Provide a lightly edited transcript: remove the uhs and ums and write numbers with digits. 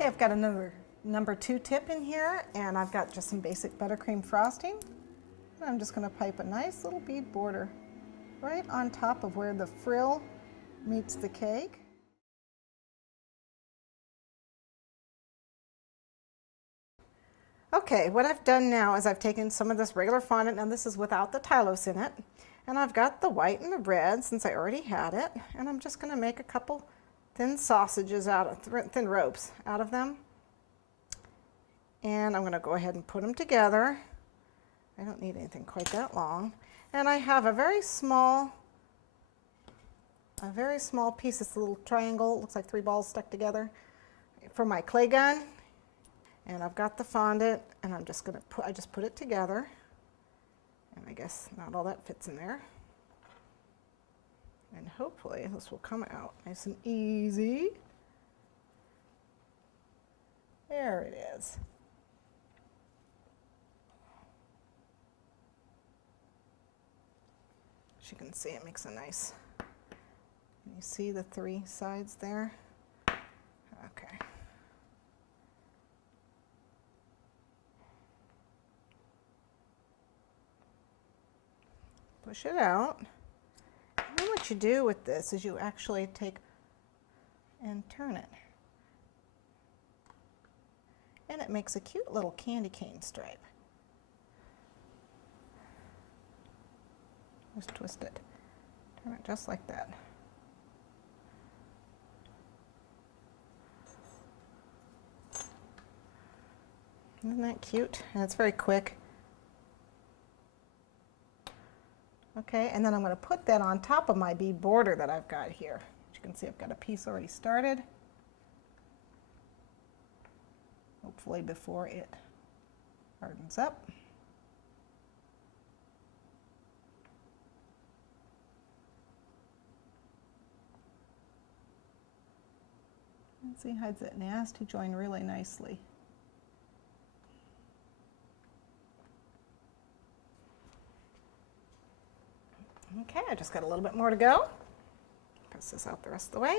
Okay, I've got another number 2 tip in here, and I've got just some basic buttercream frosting. And I'm just going to pipe a nice little bead border right on top of where the frill meets the cake. Okay, what I've done now is I've taken some of this regular fondant, now this is without the tylose in it, and I've got the white and the red since I already had it, and I'm just going to make a couple thin sausages out of, thin ropes out of them. And I'm going to go ahead and put them together. I don't need anything quite that long. And I have a very small piece, this little triangle, looks like 3 balls stuck together, for my clay gun. And I've got the fondant, and I'm just going to I just put it together. And I guess not all that fits in there. And hopefully this will come out nice and easy. There it is. As you can see, it makes a nice, can you see the 3 sides there? Okay. Push it out. And then what you do with this is you actually take and turn it. And it makes a cute little candy cane stripe. Just twist it. Turn it just like that. Isn't that cute? And it's very quick. Okay, and then I'm going to put that on top of my bead border that I've got here. As you can see, I've got a piece already started. Hopefully before it hardens up. And see how that nasty join really nicely. Okay, I just got a little bit more to go. Press this out the rest of the way.